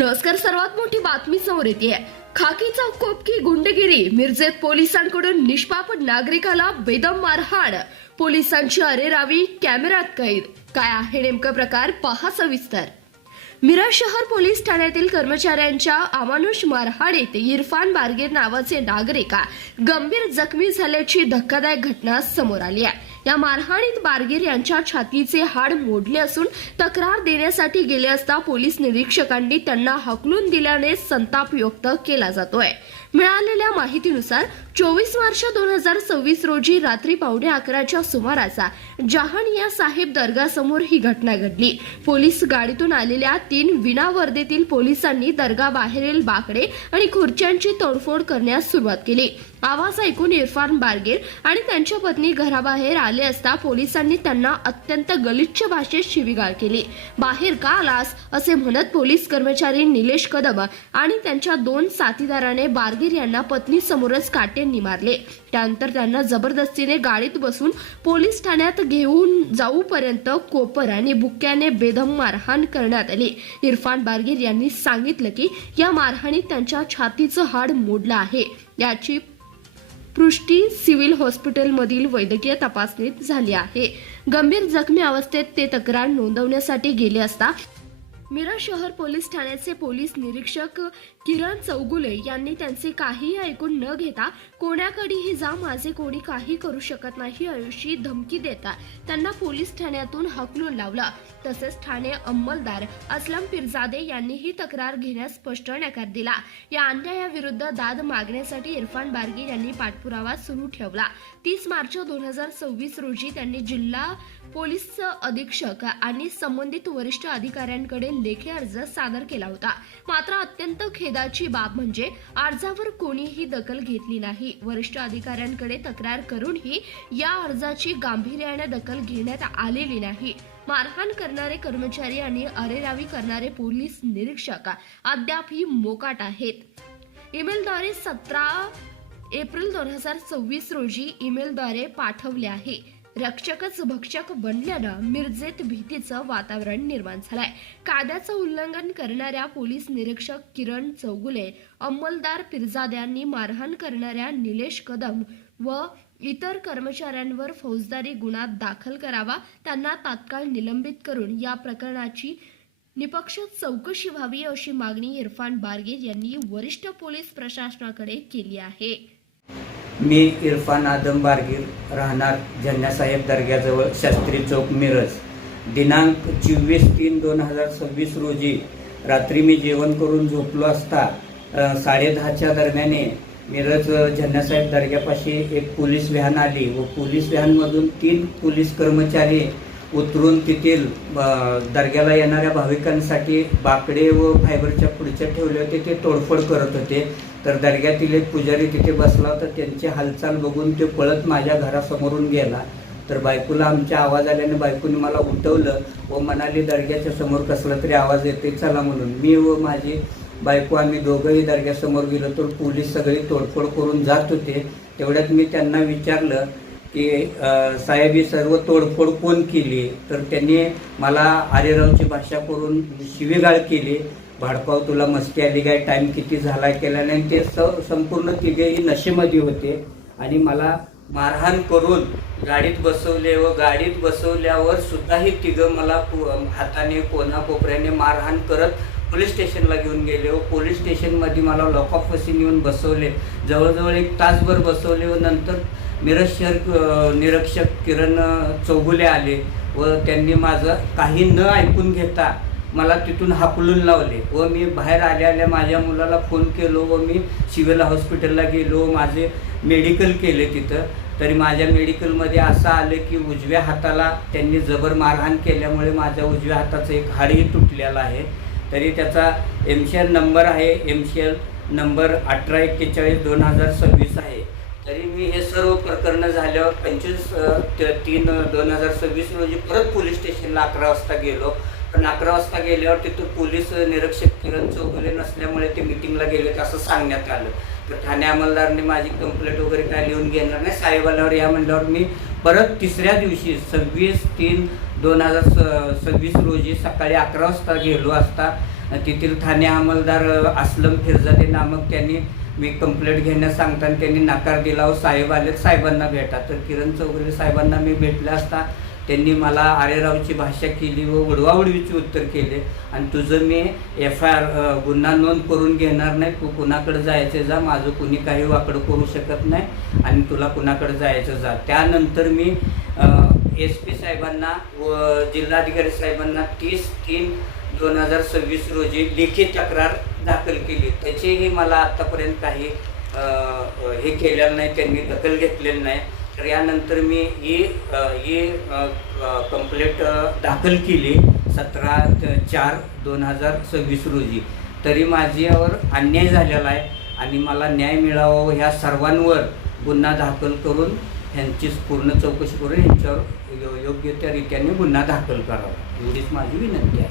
नमस्कार. सर्वात मोठी बातमी समोर येते. खाकीचा कोप की गुंडगिरी. मिरजेत पोलिसांकडून निष्पाप नागरिकाला बेदम मारहाण. पोलिसांची अरेरावी कॅमेऱ्यात कैद. काय आहे नेमका प्रकार, पहा सविस्तर. मिरज शहर पोलीस ठाण्यातील कर्मचाऱ्यांच्या अमानुष मारहाणीत इरफान बारगीर नावाचे नागरिक गंभीर जखमी झाल्याची धक्कादायक घटना समोर आली आहे. या मारहाणीत बारगीर यांच्या छातीचे हाड मोडले असून तक्रार देण्यासाठी गेले असता पोलीस निरीक्षकांनी त्यांना हकलून दिल्याने संताप व्यक्त केला जातोय. मिळालेल्या माहितीनुसार 24 मार्च 2026 रोजी रात्री 11:15च्या सुमारास जहानिया साहेब दर्गासमोर ही घटना घडली. पोलीस गाडीतून आलेल्या 3 विनावर्दीतील पोलिसांनी दर्गा बाहेरील बाकडे आणि खुर्च्यांची तोडफोड करण्यास सुरुवात केली. आवाज ऐकून इरफान बारगीर आणि त्यांच्या पत्नी घराबाहेर आले असता पोलिसांनी त्यांना अत्यंत गलिच्छ भाषेत शिवीगाळ केली. बाहेर का आलास असे म्हणत पोलीस कर्मचारी निलेश कदम आणि त्यांच्या 2 साथीदाराने बारगीर यांना पत्नी समोरच काट्यांनी मारले. त्यानंतर त्यांना जबरदस्तीने गाडीत बसून पोलीस ठाण्यात घेऊन जाऊपर्यंत कोपर आणि बुक्क्याने बेदम मारहाण करण्यात आली. इरफान बारगीर यांनी सांगितलं की या मारहाणीत त्यांच्या छातीचं हाड मोडलं आहे. याची पुष्टी सिव्हिल हॉस्पिटलमधील वैद्यकीय तपासणीत झाली आहे. गंभीर जखमी अवस्थेत ते तक्रार नोंदवण्यासाठी गेले असता मिरज शहर पोलीस ठाण्याचे पोलीस निरीक्षक किरण चौगुले यांनी त्यांचे काहीही ऐकून न घेता कोणाकडेही जा, माझे कोणी काही करू शकत नाही अशी धमकी देता त्यांना पोलीस ठाण्यातून हकलून लावलं. तसेच ठाणे अंमलदार असलम पिरजादे यांनी ही तक्रार घेण्यास स्पष्ट नकार दिला. या अन्यायाविरुद्ध दाद मागण्यासाठी इरफान बारगीर यांनी पाठपुरावा सुरू ठेवला. 30 मार्च 2026 रोजी त्यांनी जिल्हा पोलीस अधीक्षक आणि संबंधित वरिष्ठ अधिकाऱ्यांकडे लेखी अर्ज सादर केला होता. मात्र अत्यंत खेदाची बाब म्हणजे अर्जावर कोणीही दखल घेतली नाही. वरिष्ठ अधिकाऱ्यांकडे तक्रार करूनही या अर्जाची गांभीर्याने दखल घेण्यात आलेली नाही. मारहाण करणारे कर्मचारी आणि अरेरावी करणारे पोलीस निरीक्षक अद्यापही मोकाट आहेत. ईमेलद्वारे 17 एप्रिल 2026 रोजी ईमेलद्वारे पाठवले आहे. रक्षकच भक्षक बनल्यानं मिरजेत भीतीचं वातावरण निर्माण झालंय. कायद्याचं उल्लंघन करणाऱ्या पोलीस निरीक्षक किरण चौगुले, अंमलदार पिरजाद्यांनी मारहाण करणाऱ्या निलेश कदम व इतर कर्मचाऱ्यांवर फौजदारी गुन्हा दाखल करावा, त्यांना तात्काळ निलंबित करून या प्रकरणाची निपक्ष चौकशी व्हावी अशी मागणी इरफान बारगीर यांनी वरिष्ठ पोलीस प्रशासनाकडे केली आहे. मी इरफान आदम बारगीर, राहणार जन्नासाहेब दर्ग्याजवळ शास्त्री चौक मिरज. दिनांक 24/3/2026 रोजी रात्री मी जेवण करून झोपलो असता 10:30च्या दरम्याने मिरज जन्नासाहेब दर्ग्यापाशी एक पोलीस व्हॅन आली व पोलीस व्हॅनमधून 3 पोलीस कर्मचारी उतरून तेथील दर्ग्याला येणाऱ्या भाविकांसाठी बाकडे व फायबरच्या पुढच्या ठेवले होते, ते तोडफोड करत होते. तर दर्ग्यातील एक पुजारी तिथे बसला होता. त्यांची हालचाल बघून ते पळत माझ्या घरासमोरून गेला. तर बायकोला आमच्या आवाज आल्याने बायकोने मला उठवलं व म्हणाली, दर्ग्याच्या समोर कसला तरी आवाज येते, चला म्हणून. मी व माझी बायको आम्ही दोघंही दर्ग्यासमोर गेलो तर पोलीस सगळे तोडफोड करून जात होते. तेवढ्यात मी त्यांना विचारलं की साहेब ही सर्व तोडफोड कोण केली? तर त्यांनी मला आरेरावची भाषा करून शिवीगाळ केली. भाडपाव तुला मस्ती आली काय, टाईम किती झाला केल्याने ते संपूर्ण तिघेही नशेमध्ये होते आणि मला मारहाण करून गाडीत बसवले व गाडीत बसवल्यावर सुद्धा ही तिघं मला हाताने कोणाकोपऱ्याने मारहाण करत पोलीस स्टेशनला घेऊन गेले व पोलीस स्टेशनमध्ये मला लॉक ऑफ वशी नेऊन बसवले. जवळजवळ 1 तासभर बसवले व नंतर मिरज शहर निरीक्षक किरण चौगुले आले व त्यांनी माझं काही न ऐकून घेता मला तिथून हाकलून लावले व मी बाहेर आल्या माझ्या मुलाला फोन केलो व मी सिव्हिल हॉस्पिटलला गेलो, माझे मेडिकल केले तिथं. तरी माझ्या मेडिकलमध्ये असं आलं की उजव्या हाताला त्यांनी जबर मारहाण केल्यामुळे माझ्या उजव्या हाताचं एक हाडही तुटलेलं आहे. तरी त्याचा MCL नंबर आहे, MCL नंबर 1841/2026 आहे. तरी मी हे सर्व प्रकरणं झाल्यावर 25/3/2026 रोजी परत पोलीस स्टेशनला 11 वाजता गेलो. पण 11 वाजता गेल्यावर तिथं पोलीस निरीक्षक किरण चौगुले नसल्यामुळे ते मिटिंगला गेले असं सांगण्यात आलं. तर ठाणे अंमलदारांनी माझी कंप्लेंट वगैरे काय लिहून घेणार नाही, साहेब आल्यावर या म्हणल्यावर मी परत तिसऱ्या दिवशी 26/3/2026 रोजी सकाळी 11 वाजता गेलो असता तेथील ठाणे अंमलदार असलम फिरजादे नामक त्यांनी मी कंप्लेंट घेण्यास सांगताना त्यांनी नकार दिला व साहेब आले साहेबांना भेटा. तर किरण चौगुले साहेबांना मी भेटले असता त्यांनी मला आरेरावची भाषा केली व उडवाउडवीचे उत्तर केले आणि तुझं मी FIR गुन्हा नोंद करून घेणार नाही, तू कुणाकडे जायचं जा, माझं कुणी काही वाकडं करू शकत नाही आणि तुला कुणाकडे जायचं जा. त्यानंतर मी SP साहेबांना व जिल्हाधिकारी साहेबांना 30/3/2026 रोजी लेखी तक्रार दाखल केली. त्याचीही मला आत्तापर्यंत काही हे केलेलं नाही, त्यांनी दखल घेतलेली नाही. तर यानंतर मी ही कंप्लेंट दाखल केली 17/4/2026 रोजी. तरी माझ्यावर अन्याय झालेला आहे आणि मला न्याय मिळावा व ह्या सर्वांवर गुन्हा दाखल करून ह्यांची पूर्ण चौकशी करून ह्यांच्यावर योग्य त्या रीतीने गुन्हा दाखल करावा एवढीच माझी विनंती आहे.